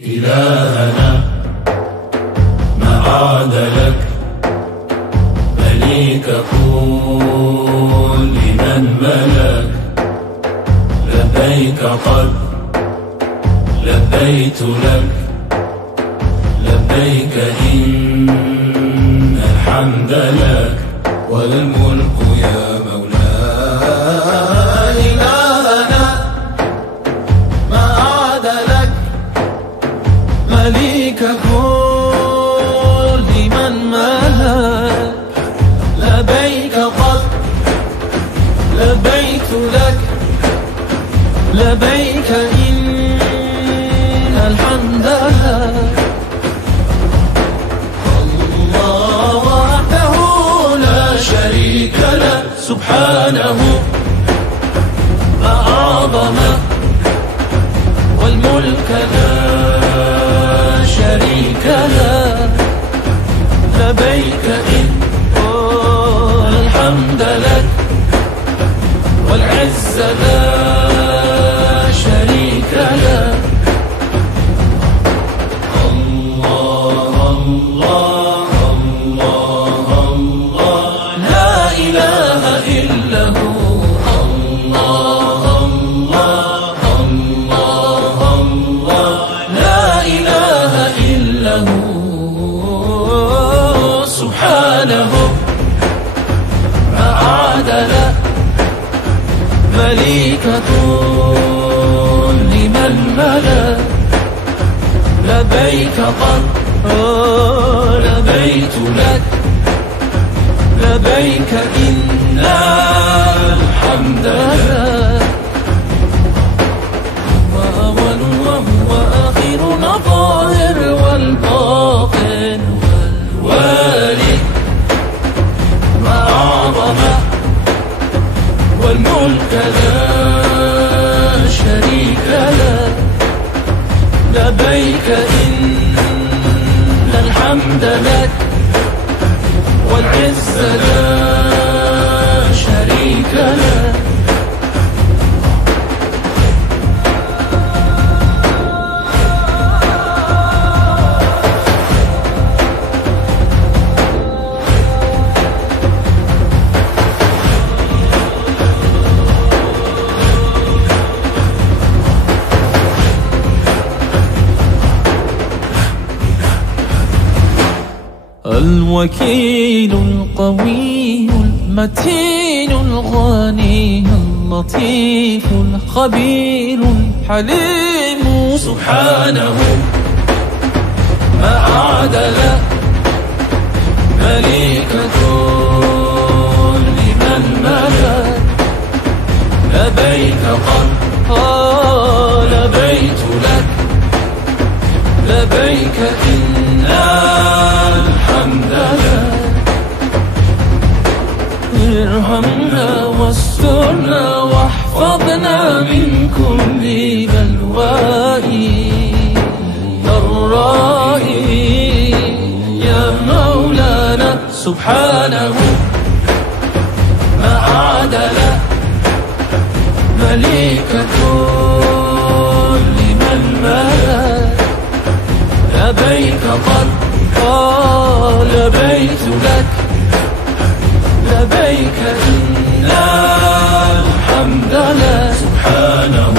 إلهنا ما عاد لك مليك كل من ملك. لبيك قد لبيت لك، لبيك إن الحمد لك والملك يا مولاي. إلهنا ما عاد لك مليك كل من ملك. لبيك قد لبيت لك، لبيك إن الحمد لك. الله وحده لا شريك له، سبحانه ما أعظم والملك لا شريك له. لبيك إن الحمد لك والعز لا شريك له. الله الله الله الله لا إله إلا هو. الله الله الله الله لا إله إلا هو. سبحانه ما عادل مليكة لمن ملك. لبيك قد لبيت لك، لبيك إن الحمد لك. وأول وهو آخر الظاهر والباطن والوالي. ما أعظم والملك لا شريك له. لبيك إن الحمد لك والعز لا شريك له. الوكيل القوي المتين الغني اللطيف الخبير الحليم. سبحانه ما عادل مليكة لمن ملك. لبيك قد لبيت لك، لبيك إن الحمد لك. ارحمنا واسترنا واحفظنا من كل بلواء ضراء يا مولانا. سبحانه ما عادل مليكة لمن ملك. لبيك قد لبيت لك، لبيك إن الحمد لك. سبحانه